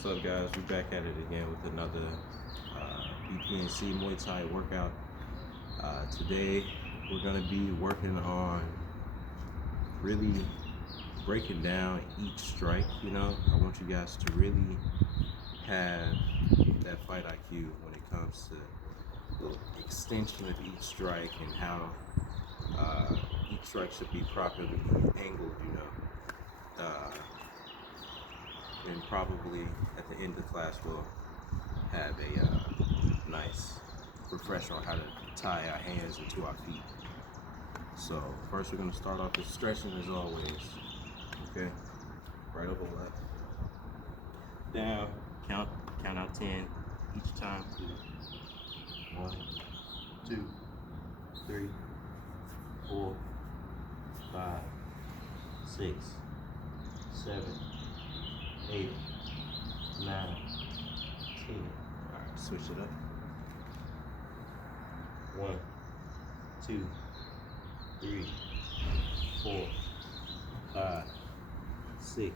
What's up, guys? We're back at it again with another BPNC Muay Thai workout. Today we're going to be working on really breaking down each strike. I want you guys to really have that fight IQ when it comes to the extension of each strike and how each strike should be properly angled, and probably at the end of the class we'll have a nice refresher on how to tie our hands into our feet. So first we're going to start off with stretching as always. Okay, right over left, down, count out 10 each time. 1, 2, 3, 4, 5, 6, 7, 8, 9, 10. Alright, switch it up. 1, 2, 3, 4, 5, 6,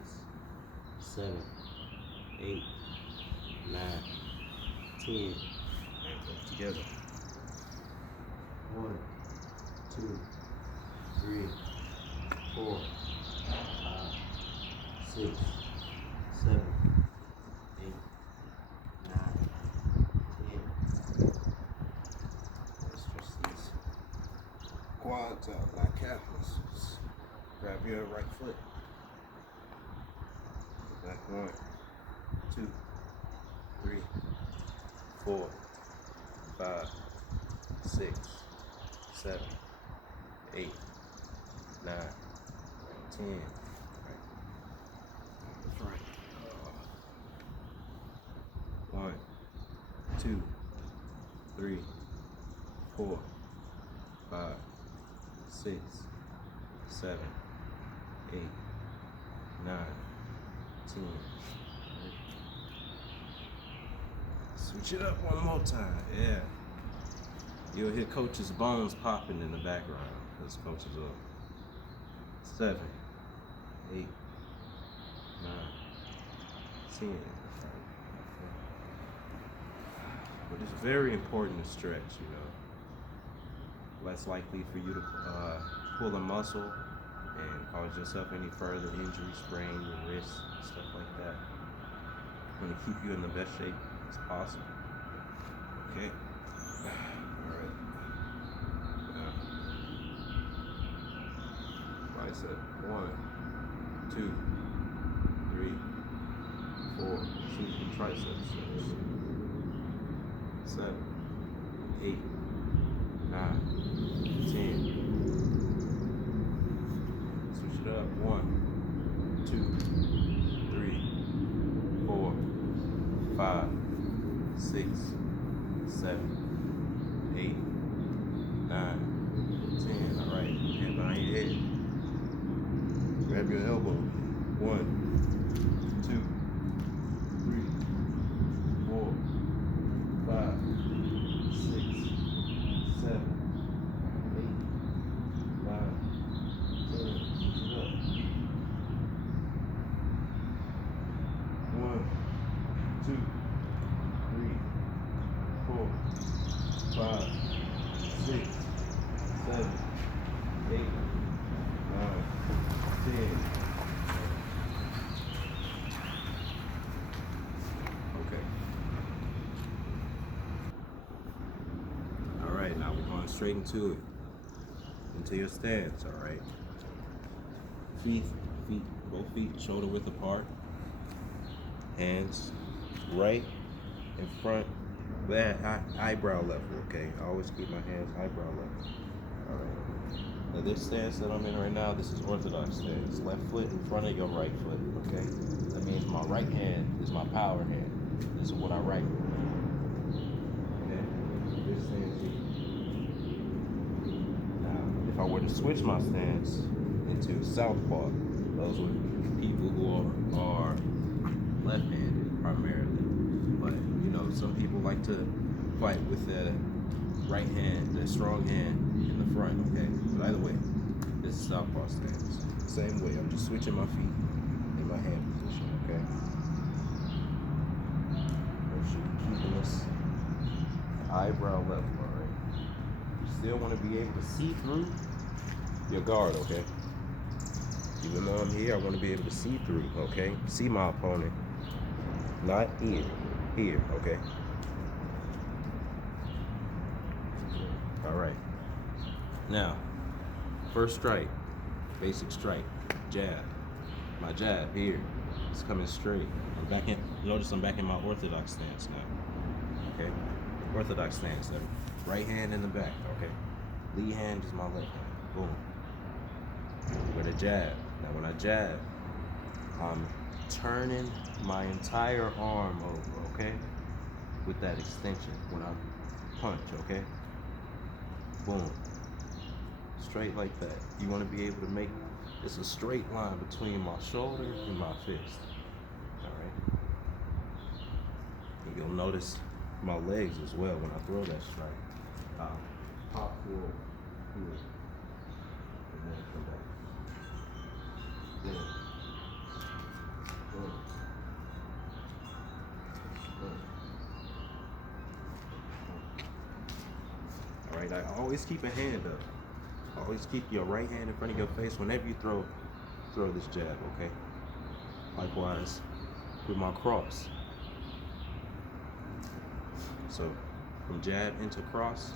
7, 8, 9, 10. And both together. 1, 2, 3, 4, 5, 6, 7, 8, 9, 10. Let's stretch these quads out, like calf muscles. Grab your right foot. Back 1, 2, 3, 4, 5, 6, 7, 8, 9, 10. That's right. 1, 2, 3, 4, 5, 6, 7, 8, 9, 10. Switch it up one more time. Yeah. You'll hear Coach's bones popping in the background because Coach is up. 7, 8, 9, 10. But it's very important to stretch, Less likely for you to pull a muscle and cause yourself any further injury, sprain your wrists, stuff like that. I'm going to keep you in the best shape as possible. Okay? Alright. Bicep. 1, 2, 3, 4. Shoot the triceps. 7, 8, 9, 10. Switch it up. 1, 2, 3, 4, 5, 6, 7, 8, 9, 10. All right. Hand behind your head. Grab your elbow. 1, 2, 3, 4, 5, 6, 7, 8, 9, 10. Switch it up. 1, 2, 3, 4, 5, 6, 7, 8, 9, 10. Okay. All right, now we're going straight into it. Into your stance, all right? Feet, both feet shoulder width apart. Hands right in front, that eyebrow level, okay? I always keep my hands eyebrow level. All right. Now this stance that I'm in right now, this is orthodox stance. Left foot in front of your right foot, okay? That means my right hand is my power hand. This is what I write. Okay? This stance here. Now, if I were to switch my stance into southpaw, those would be people who are left-handed primarily, but some people like to fight with the right hand, the strong hand in the front, okay? But either way, this is southpaw stance. Same way, I'm just switching my feet in my hand position, okay? eyebrow level, all right? You still want to be able to see through your guard, okay? Even though I'm here, I want to be able to see through, okay? See my opponent, not here, okay? All right. Now, first strike, basic strike, jab. My jab here is coming straight. I'm back in, notice I'm back in my orthodox stance now, okay? Orthodox stance, then. Right hand in the back, okay? Lead hand is my left hand, boom. With a jab. Now when I jab, I'm turning my entire arm over, okay? With that extension when I punch, okay? Boom. Straight like that. You want to be able to make, it's a straight line between my shoulder and my fist. Alright? And you'll notice my legs as well when I throw that strike. Pop forward here. And then come back. Boom. Boom. Boom. Alright, I always keep a hand up. Always keep your right hand in front of your face whenever you throw this jab, okay? Likewise with my cross. So from jab into cross,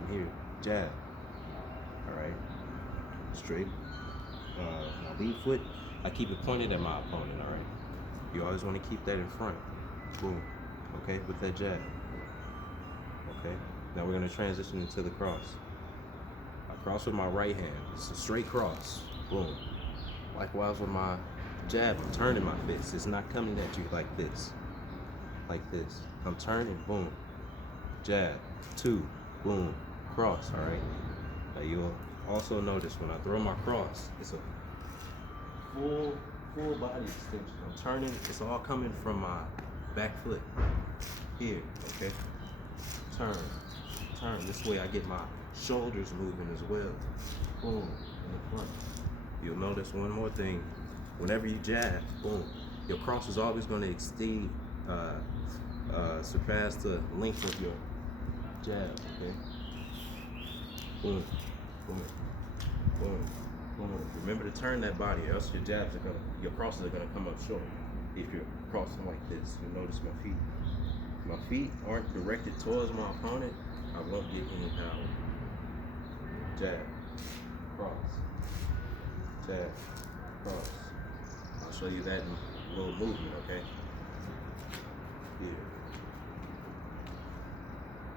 and here, jab. Alright? Straight. My lead foot, I keep it pointed at my opponent, alright? You always want to keep that in front. Boom. Okay, with that jab. Okay? Now we're going to transition into the cross. I cross with my right hand. It's a straight cross. Boom. Likewise with my jab, I'm turning my fist. It's not coming at you like this. Like this. I'm turning, boom. Jab, two, boom, cross, all right? Now you'll also notice when I throw my cross, it's a full body extension. I'm turning, it's all coming from my back foot. Here, okay? Turn. This way I get my shoulders moving as well. Boom, in the front. You'll notice one more thing. Whenever you jab, boom, your cross is always going to exceed, surpass the length of your jab, okay? Boom, boom, boom, boom. Remember to turn that body, or else your crosses are gonna come up short. If you're crossing like this, you'll notice my feet. If my feet aren't directed towards my opponent, I won't get any power. Jab, cross, jab, cross. I'll show you that in a little movement, okay? Here.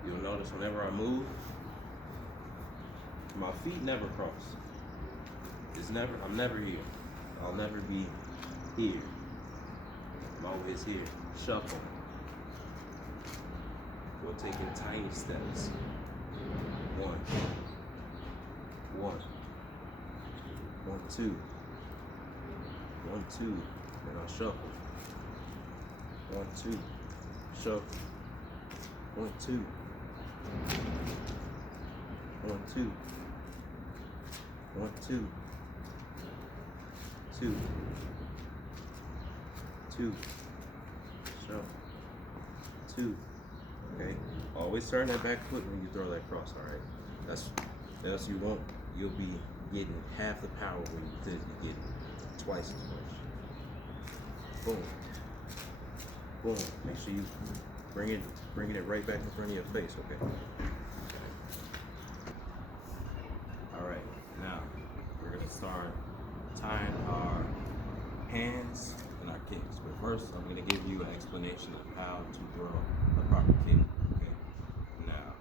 You'll notice whenever I move, my feet never cross. I'm never here. I'll never be here. I'm always here. Shuffle. We're taking tiny steps. One, two. 1, 2, and I'll shuffle. 1, 2, shuffle. 1, 2. 1, 2. 1, 2. 2. 2. Shuffle. 2. Okay. Always turn that back foot when you throw that cross, alright? Else you'll be getting half the power when you think you're getting twice as much. Boom. Boom. Make sure you bringing it right back in front of your face, okay? Alright, now we're gonna start tying our hands and our kicks. But first I'm gonna give you an explanation of how to throw a proper kick. Okay. Now,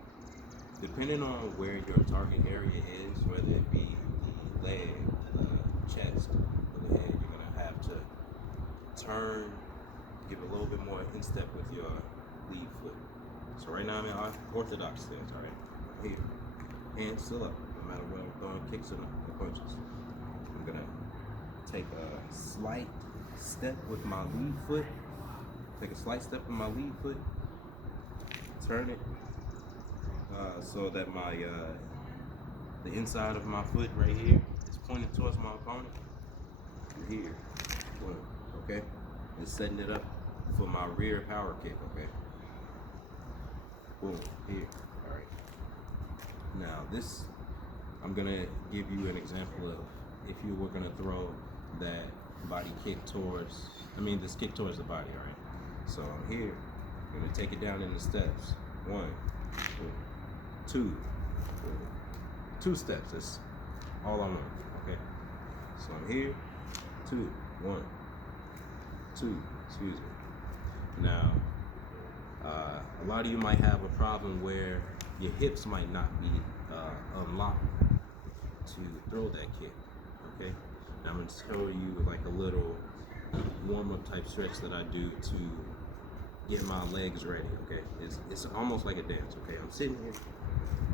depending on where your target area is, whether it be the leg, the chest, or the head, you're gonna have to turn, give a little bit more instep with your lead foot. So right now I'm in orthodox stance, all right? Here, hands still up, no matter where I'm throwing kicks or punches. I'm gonna take a slight step with my lead foot. Take a slight step with my lead foot. Turn it so that my the inside of my foot right here is pointing towards my opponent. Here, okay? And setting it up for my rear power kick, okay? boom, here. All right. Now this, I'm gonna give you an example of if you were gonna throw that body kick towards, this kick towards the body, all right? So I'm here, I'm gonna take it down in the steps. 1, boom, 2, boom. 2 steps, that's all I'm on, okay? So I'm here, 2, 1, 2, excuse me. Now, a lot of you might have a problem where your hips might not be unlocked to throw that kick, okay? Now I'm gonna show you like a little warm-up type stretch that I do to get my legs ready, okay? It's almost like a dance, okay? I'm sitting here,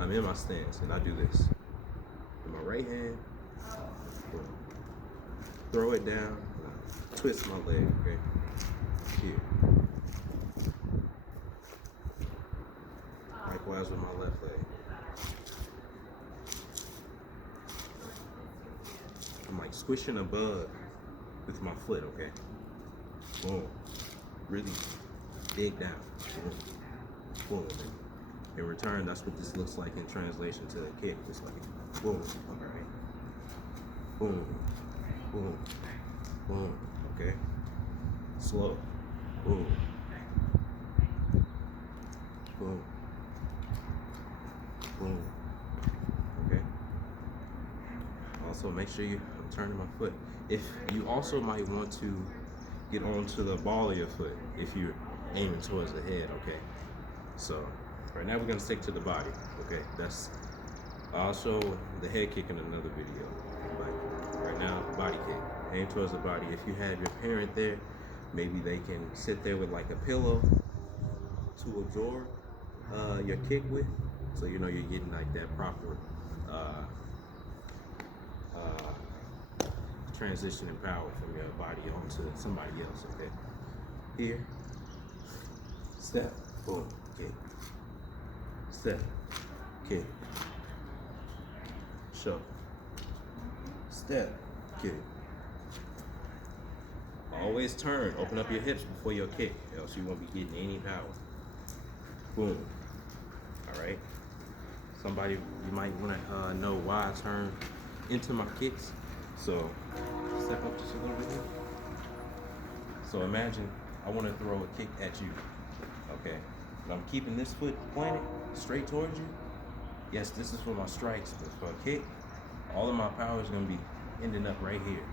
I'm in my stance, and I do this. With my right hand, boom, throw it down, twist my leg, okay? Here. Likewise with my left leg. I'm like squishing a bug with my foot, okay? Boom. Really dig down. Boom. Boom. In return, that's what this looks like in translation to a kick. It's like boom. Alright. Boom. Boom. Boom. Okay? Slow. Boom. Boom. Boom. Okay? Also make sure I'm turning my foot. If you also might want to get onto the ball of your foot if you're aiming towards the head, okay? So right now we're gonna stick to the body, okay? I'll show the head kick in another video. But right now, body kick. Aim towards the body. If you have your parent there, maybe they can sit there with like a pillow to absorb your kick with, so you know you're getting like that proper transition and power from your body onto somebody else, okay? Here, step, boom, kick. Step, kick. Shuffle. Step, kick. Always turn, open up your hips before your kick, else you won't be getting any power. Boom. All right. Somebody, you might want to know why I turn into my kicks. So step up just a little bit here. So imagine I want to throw a kick at you, okay? And I'm keeping this foot planted straight towards you. Yes, this is for my strikes, but for a kick, all of my power is going to be ending up right here.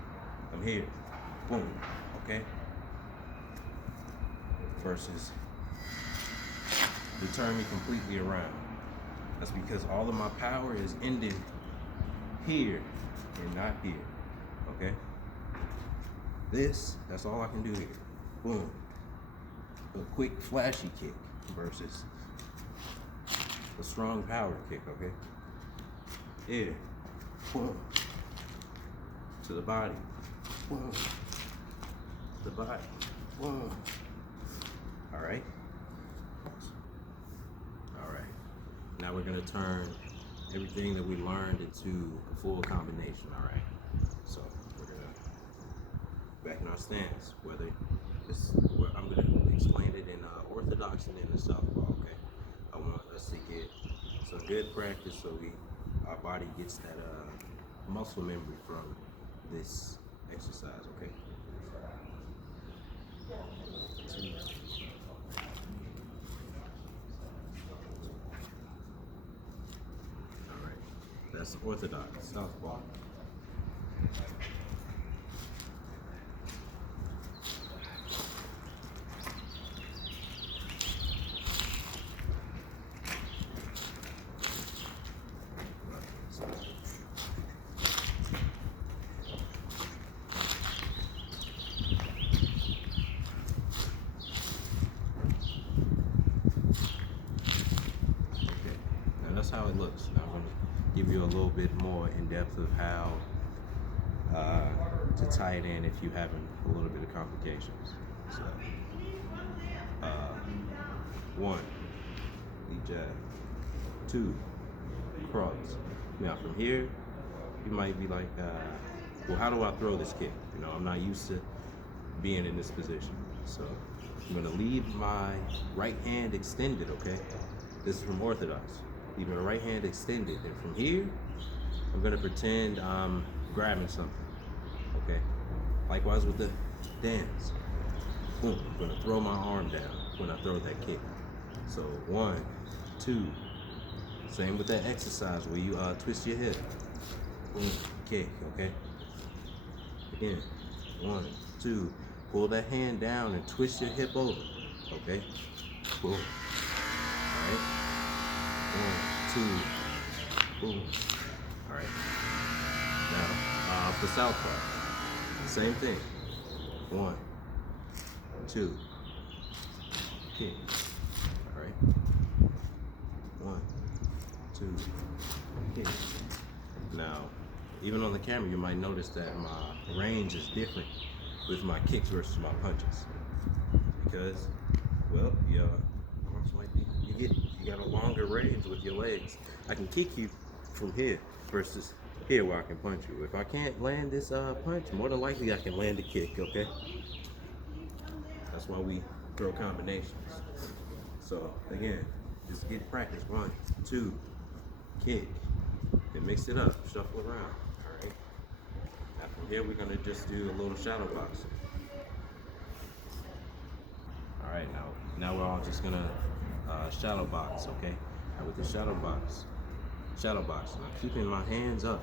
I'm here. Boom. Okay? Versus you turn me completely around. That's because all of my power is ending here and not here. Okay? That's all I can do here. Boom. A quick flashy kick versus a strong power kick, okay? Yeah. Boom. To the body. Boom. To the body. Boom. All right. All right. Now we're gonna turn everything that we learned into a full combination, all right? So we're gonna back in our stance, I'm gonna explain it in orthodox and in the southpaw, okay? I want us to get some good practice so our body gets that muscle memory from this exercise, okay? All right, that's orthodox, southpaw. That's how it looks. Now I'm going to give you a little bit more in depth of how to tie it in if you're having a little bit of complications. So, 1, lead jab. 2, cross. Now from here, you might be like, well, how do I throw this kick? You know, I'm not used to being in this position. So I'm going to leave my right hand extended, okay? This is from orthodox. Leaving the right hand extended. And from here, I'm gonna pretend I'm grabbing something, okay? Likewise with the dance. Boom, I'm gonna throw my arm down when I throw that kick. So 1, 2. Same with that exercise where you twist your hip. Boom, kick, okay? Again, 1, 2. Pull that hand down and twist your hip over, okay? Boom. All right. 1, 2. Boom. All right. Now, for southpaw, same thing. 1, 2. Kick. All right. 1, 2. Kick. Now, even on the camera, you might notice that my range is different with my kicks versus my punches, because, well, your arms might be, you got a longer range with your legs. I can kick you from here versus here where I can punch you. If I can't land this punch, more than likely I can land a kick, okay? That's why we throw combinations. So again, just get practice. 1, 2, kick, and mix it up, shuffle around, all right? Now from here, we're gonna just do a little shadow boxing. All right, now we're all just gonna shadow box, okay? Now with the shadow box, now keeping my hands up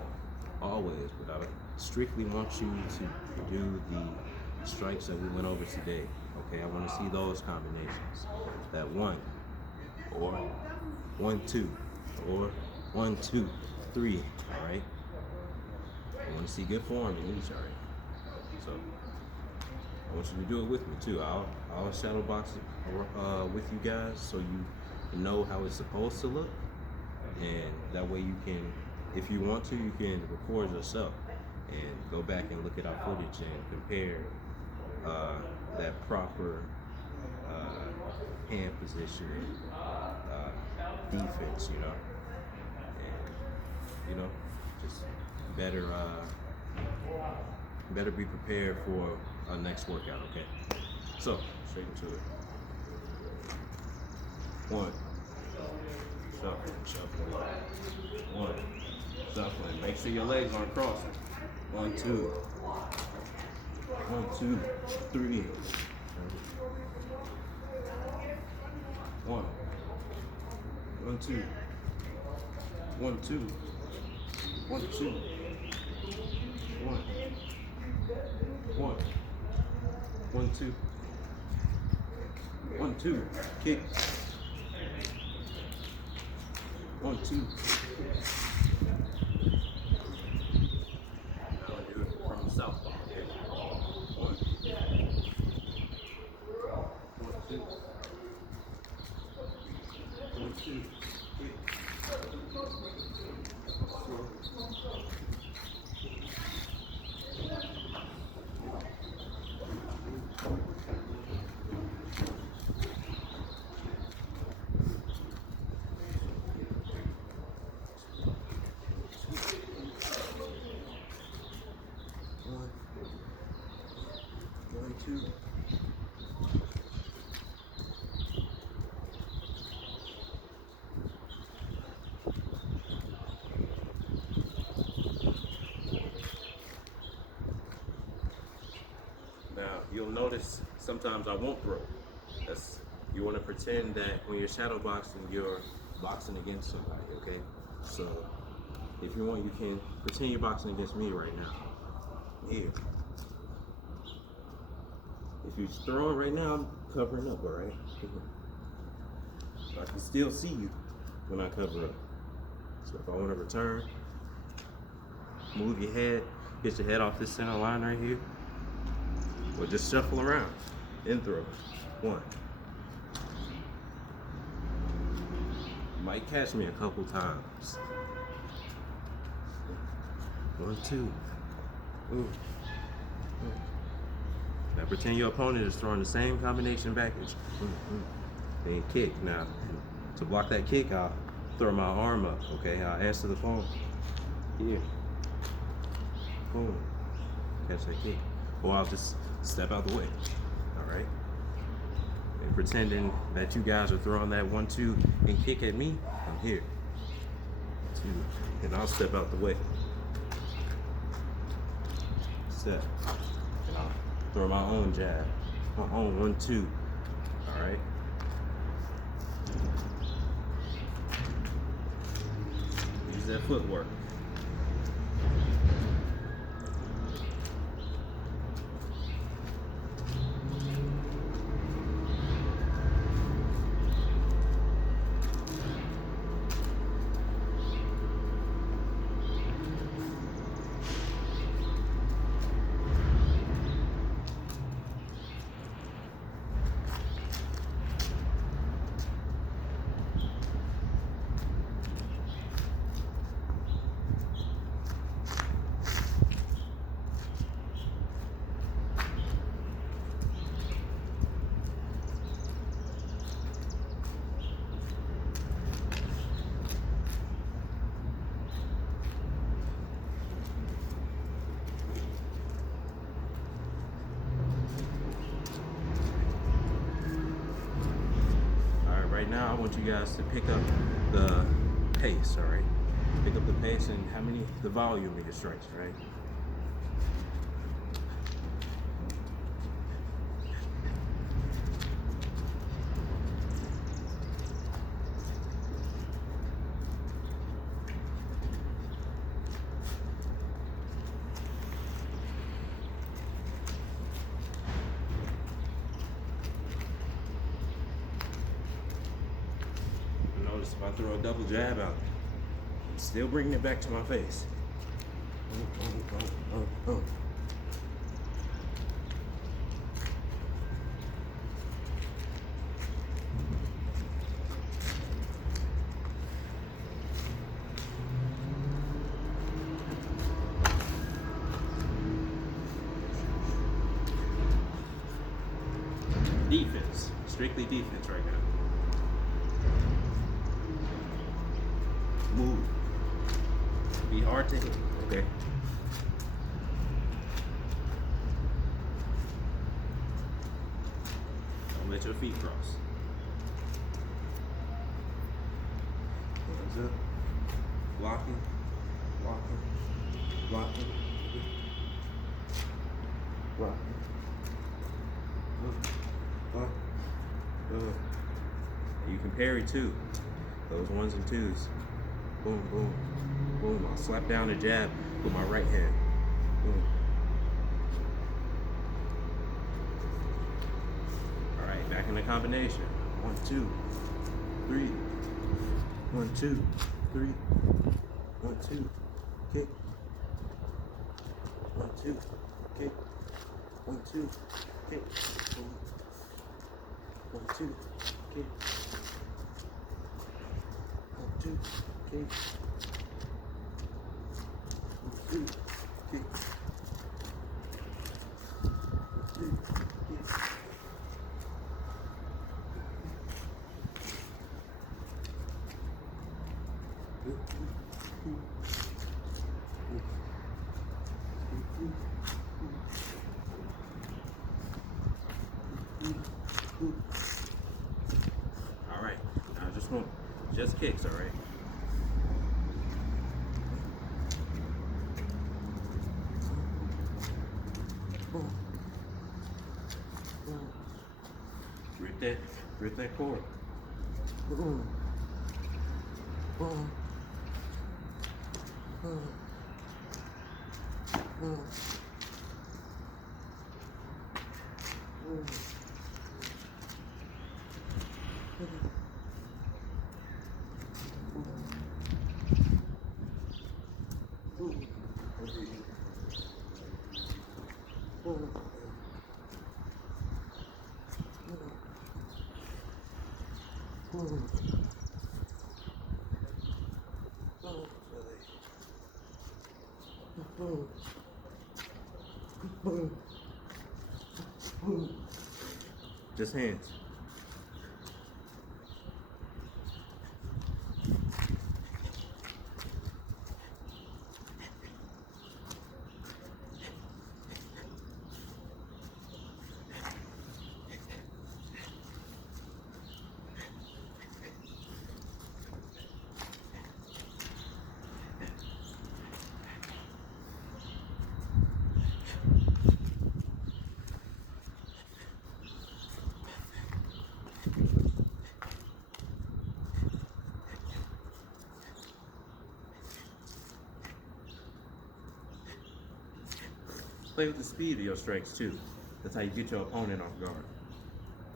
always, but I strictly want you to do the strikes that we went over today, okay? I want to see those combinations. That 1, or 1, 2, or 1, 2, 3, all right? I want to see good form in each, all right? So I want you to do it with me too. I'll shadow box it with you guys so you know how it's supposed to look, and that way you can, if you want to, you can record yourself and go back and look at our footage and compare that proper hand position and defense, you know, and you know, just better be prepared for our next workout, okay? So, straight into it. 1, shuffle. 1, shuffling. Make sure your legs aren't crossing. 1, 2. 1, 2, 3. 1, 1, 2. 1, 2. 1, 2. 1. 1. 1, 2. 1, 2. Kick. 1, 2. Now I do it from the southpaw. 1. 1, 2. 1, 2. Kick. 1, 2. Now you'll notice sometimes I won't throw. You want to pretend that when you're shadow boxing, you're boxing against somebody, okay? So if you want, you can pretend you're boxing against me right now. Here. If you're throwing right now, I'm covering up, all right? I can still see you when I cover up. So if I want to return, move your head, get your head off this center line right here, or just shuffle around and throw. 1. Might catch me a couple times. 1, 2. Ooh. Now pretend your opponent is throwing the same combination back at you. Then kick. Now, to block that kick, I'll throw my arm up, okay? I'll answer the phone. Here. Boom. Catch that kick. Or I'll just step out the way. All right? And pretending that you guys are throwing that 1-2 and kick at me, I'm here. And I'll step out the way. Step. And I'll throw my own jab, my own 1-2. All right. Use that footwork. Right now, I want you guys to pick up the pace, all right? Pick up the pace and the volume of your strikes, right? Notice if I throw a double jab out, I'm still bringing it back to my face. Defense, strictly defense right now. Move. Be hard to hit. Okay. Don't let your feet cross. Hands up. Blocking. Blocking. Blocking. Blocking. You can parry too. Those 1s and 2s. Boom, boom, boom. I'll slap down a jab with my right hand. Boom. All right, back in the combination. 1, 2, 3. 1, 2, 3. 1, 2, kick. 1, 2, kick. 1, 2, kick. 1, 2, kick. 1, 2, kick. 1, 2, kick. 1, 2, kick. All right, now just kicks, all right? Grip that core. Just hands. Play with the speed of your strikes too. That's how you get your opponent off guard.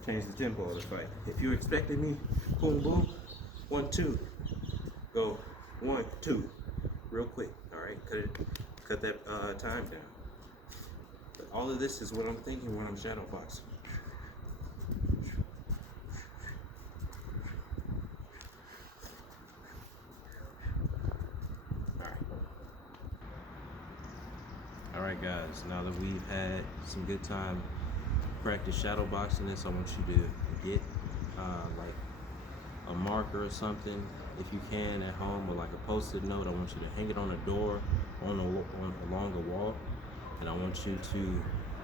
Change the tempo of the fight. If you expected me, boom, boom, 1, 2, go 1, 2, real quick. All right, cut that time down. But all of this is what I'm thinking when I'm shadow boxing. All right, guys. Now that we've had some good time practice shadow boxing this, I want you to get like a marker or something, if you can, at home, or like a post-it note. I want you to hang it on a door, along the wall, and I want you to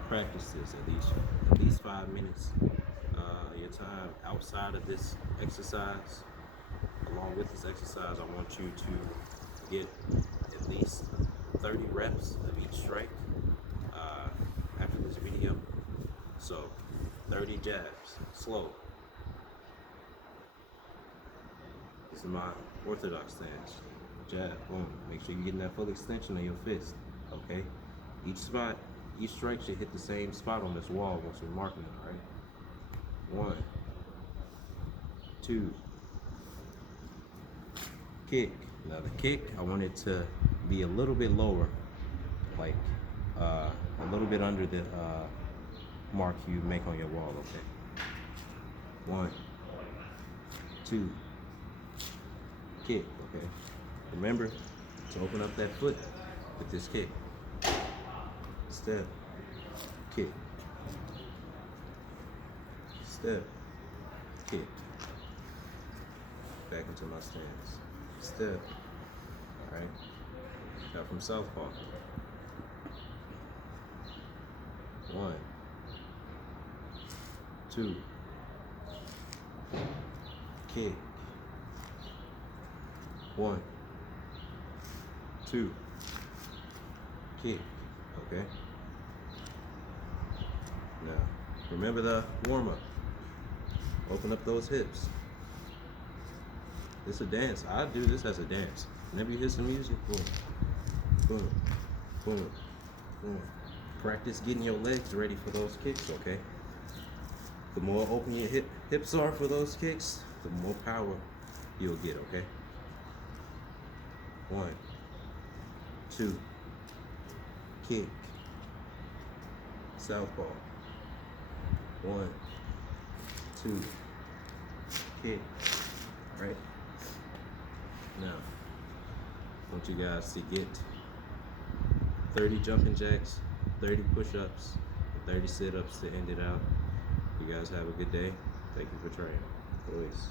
practice this at least 5 minutes. Your time outside of this exercise, along with this exercise, I want you to get at least 30 reps of each strike after this video. So 30 jabs, slow. This is my orthodox stance. Jab, boom. Make sure you're getting that full extension of your fist, okay? Each strike should hit the same spot on this wall once we're marking it, all right? 1, 2, kick. Now the kick, I want it to be a little bit lower, like a little bit under the mark you make on your wall, okay? 1, 2, kick, okay? Remember to open up that foot with this kick. Step, kick. Step, kick. Back into my stance. Step. All right. Now from southpaw. 1, 2, kick. 1, 2, kick. Okay. Now, remember the warm-up. Open up those hips. It's a dance. I do this as a dance. Whenever you hear some music, boom, boom, boom, boom. Practice getting your legs ready for those kicks, okay? The more open your hips are for those kicks, the more power you'll get, okay? 1, 2, kick. Southpaw. 1, 2, kick. All right. Now, I want you guys to get 30 jumping jacks, 30 push-ups, 30 sit-ups to end it out. You guys have a good day. Thank you for training. Peace.